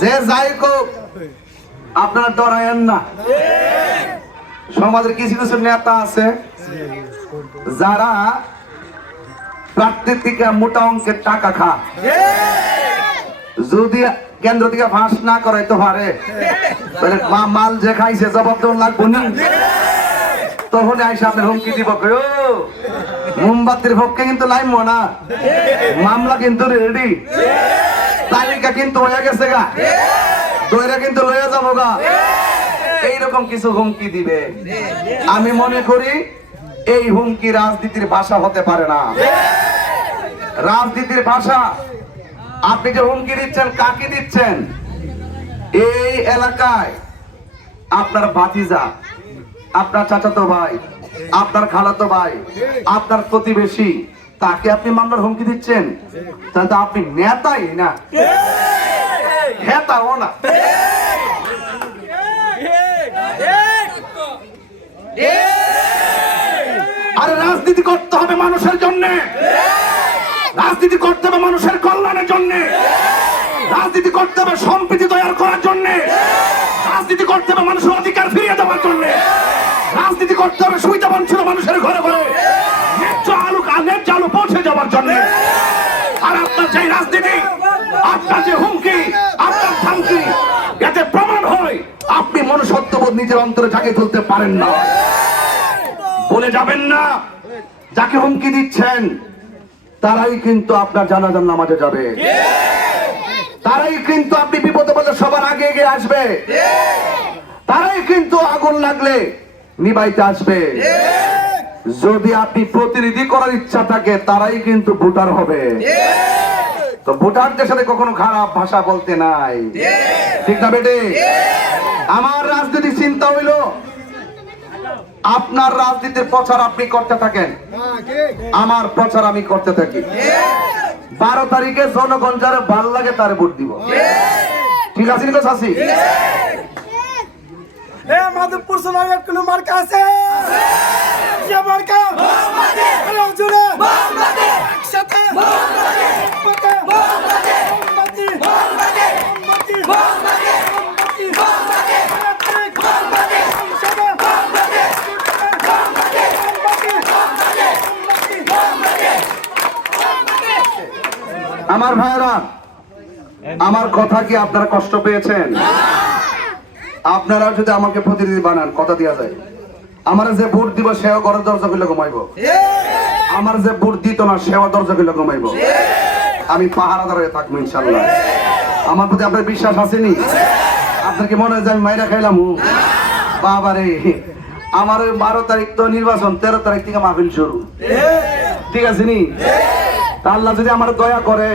যে যাই হোক আপনারা ডরায়েন না। সমাজের কিছু কিছু নেতা আছে যারা প্রার্থী থেকে মোটা অঙ্কের টাকা খা, যদি কেন্দ্র থেকে ফাঁস না করাইতে পারে মাল যে খাইছে জবাব দেওয়া লাগবো না। তখন আইসা আপনার হুমকি দিব, মোমবাতির পক্ষে কিন্তু লাইম না, মামলা কিন্তু রেডি, তালিকা কিন্তু হয়ে গেছে গা, দইরা কিন্তু লয়ে যাবো গা, এইরকম কিছু হুমকি দিবে। আমি মনে করি এই হুমকি রাজনীতির ভাষা হতে পারে না। রাজনীতির ভাষা আপনি যে হুমকি দিচ্ছেন কাকে দিচ্ছেন? এই এলাকায় আপনার ভাতিজা, আপনার চাচাতো ভাই, আপনার খালাতো ভাই, আপনার প্রতিবেশী, তাকে আপনি মামলার হুমকি দিচ্ছেন, তাহলে আপনি নেতাই না, নেতাও না। আরে রাজনীতি করতে হবে মানুষের জন্য, রাজনীতি করতে হবে মানুষের কল্যাণের জন্য, রাজনীতি করতে হবে সম্প্রীতি তৈরি করার জন্য, রাজনীতি করতে হবে মানুষের অধিকার ফিরিয়ে দেওয়ার জন্য, রাজনীতি করতে হবে সুবিধা বঞ্চিত মানুষের ঘরে ঘরে ন্যায্য আলু পৌঁছে যাওয়ার জন্য। আর আপনার যে রাজনীতি, আপনার যে হুমকি, আপনার ধামকি, এতে প্রমাণ হয় আপনি মনুষ্যত্ববোধ নিজের অন্তরে জাগিয়ে তুলতে পারেন না। বলে যাবেন না যাকে হুমকি দিচ্ছেন তারাই কিন্তু আপনার জানাজার নামাজে যাবে, তারাই কিন্তু আপনি বিপদে পড়লে সবার আগে এগিয়ে আসবে, তারাই কিন্তু আগুন লাগলে নিভাইতে আসবে। যদি আপনি প্রতিনিধি করার ইচ্ছা থাকে তারাই কিন্তু ভোটার হবে। তো ভোটারদের সাথে কখনো খারাপ ভাষা বলতে নাই, ঠিক না বেটে? আমার রাজনীতি চিন্তা হইল আপনার রাজনীতির প্রচার আপনি করতে থাকেন, আমার প্রচার আমি করতে থাকি। 12 তারিখে জনগণ যারা ভাল লাগে তারে ভোট দিব, ঠিক আছে? চাষি মাধবপুর সোনার কোনো মার্কা আছে? মার্কা একসাথে আমার ভাইরা, আমার কথা কি আপনারা কষ্ট পেয়েছেন? আপনারা যদি আমাকে প্রতিনিধি বানান, কথা দিয়া যায়, আমার যে ভোট দিব সেও ঘরের দরজা খুলে ঘুমাইব, আমার যে ভোট দিত না সেও দরজা খুলে ঘুমাইব, আমি পাহারাদার হয়ে থাকবো ইনশাল্লাহ। আমার প্রতি আপনার বিশ্বাস আসেনি? আপনার কি মনে হয় যে আমি মাইরা খাইলাম? বাবারে, আমার ওই 12 তারিখ তো নির্বাচন, 13 তারিখ থেকে মাহফিল শুরু, ঠিক আছে নি? আল্লাহ যদি আমার দয়া করে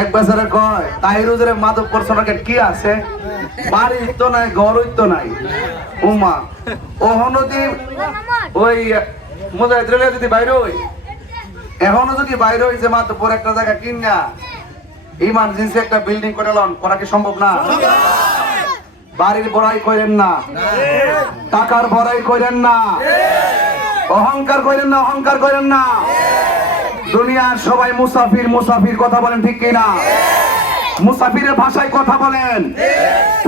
এক বছরে কয় তাহিরুজের মাধবপুর সোনাকে কি আছে, বাড়ি তো নাই, ঘর তো নাই, উমা ওহনো যদি ওই মুজাহিদ যদি বাইরে হই, এখনো যদি বাইরে হইছে মাধবপুর একটা জায়গা কিনা ইমার্জেন্সি একটা বিল্ডিং করে লন, করা কি সম্ভব না? বাড়ির বড়াই করেন না, টাকার বড়াই করেন না, অহংকার করেন না, অহংকার করেন না। দুনিয়ার সবাই মুসাফির, মুসাফির কথা বলেন, ঠিক কিনা? মুসাফিরের ভাষায় কথা বলেন,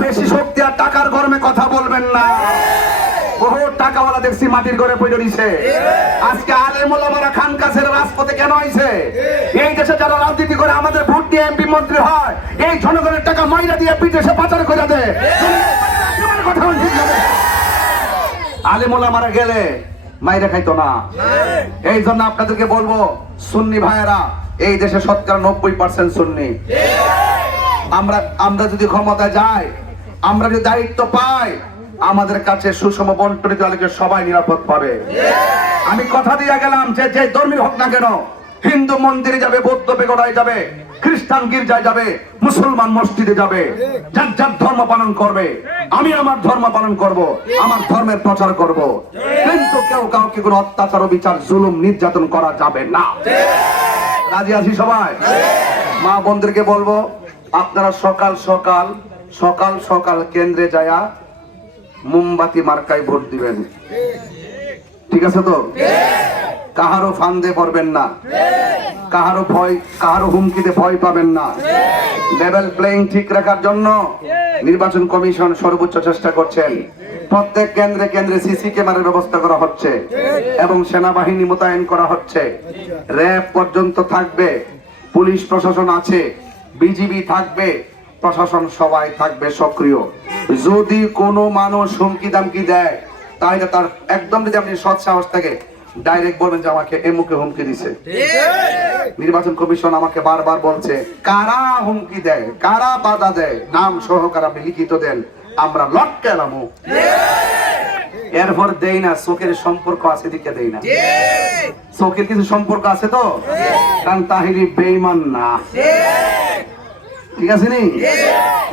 বেশি শক্তি আর টাকার গরমে কথা বলবেন না। বহু টাকাওয়ালা দেখছি মাটির ঘরে পড়ে রইছে। আজকে আলেম ওলামারা খানকা ছেড়ে রাজপথে কেন আইছে? এই দেশে যারা রাজনীতি করে আমাদের ভোট দিয়ে এমপি মন্ত্রী হয়, এই জনগণের টাকা মাইরা দিয়ে বিদেশে পাচার করে দেয়। কথা বলেন, ঠিক না? আলেম ওলামারা গেলে মাইরা খাইতো না। এই জন্য আপনাদেরকে বলবো, সুন্নি ভাইয়েরা, এই দেশে শতকরা 90% সুন্নি। আমরা যদি ক্ষমতা যাই, আমরা যদি দায়িত্ব পাই, আমাদের কাছে সুষম বন্টন দিলে সবাই নিরাপদ পাবে। আমি কথা দিয়ে গেলাম যে যে ধর্মীয় হোক না কেন, হিন্দু মন্দিরে যাবে, বৌদ্ধ বেগড়ায় যাবে, খ্রিস্টান গির্জায় যাবে, মুসলমান মসজিদে যাবে, যার যার ধর্ম পালন করবে। আমি আমার ধর্ম পালন করব, আমার ধর্মের প্রচার করব, কিন্তু কেউ কাউকে কোনো অত্যাচার, বিচার, জুলুম, নির্যাতন করা যাবে না। রাজি আছি সবাই? মা বোনদেরকে বলবো, আপনারা সকাল সকাল সকাল সকাল কেন্দ্রে যায়া মোমবাতি মার্কায় ভোট দিবেন, ঠিক আছে তো? কাহারও ফান্দে পড়বেন না, কাহারও হুমকিতে ভয় পাবেন না। লেভেল প্লেইং ঠিক রাখার জন্য নির্বাচন কমিশন সর্বোচ্চ চেষ্টা করছেন। প্রত্যেক কেন্দ্রে কেন্দ্রে সিসি ক্যামেরার ব্যবস্থা করা হচ্ছে এবং সেনাবাহিনী মোতায়েন করা হচ্ছে। র্যাব পর্যন্ত থাকবে, পুলিশ প্রশাসন আছে, বিজিবি থাকবে, প্রশাসন সবাই থাকবে সক্রিয়। যদি কোনো মানুষ হুমকি দামকি দেয় তাহলে তার একদম, যদি আপনি সৎ সাহস থাকে, ডাইরেক্ট বলবেন যে আমাকে এমুকে হুমকি দিছে। নির্বাচন কমিশন আমাকে বারবার বলছে কারা হুমকি দেয়, কারা বাধা দেয়, নাম সহকারে আপনি লিখিত দেন, আমরা লটকালামু। এরপর দেই না, চোখের সম্পর্ক আছে দিকে দেই না। চোখের কিছু সম্পর্ক আছে তো, কারণ তাহিরি বেঈমান না, ঠিক আছে নি?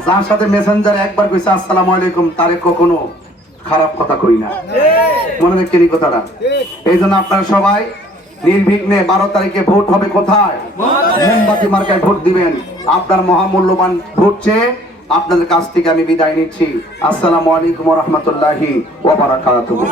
যার সাথে মেসেঞ্জার একবার কইছে আসসালামু আলাইকুম, তারে কখনো খারাপ কথা কই না। মনে রাখেন এই কথাটা। এই জন্য আপনারা সবাই নির্বিঘ্নে 12 তারিখে ভোট হবে কোথায়? মোমবাতি মার্কায় ভোট দিবেন। আপনার মহামূল্যবান ভোট চেয়ে আপনাদের কাছ থেকে আমি বিদায় নিচ্ছি। আসসালামু আলাইকুম ওয়া রাহমাতুল্লাহি ওয়া বারাকাতুহু।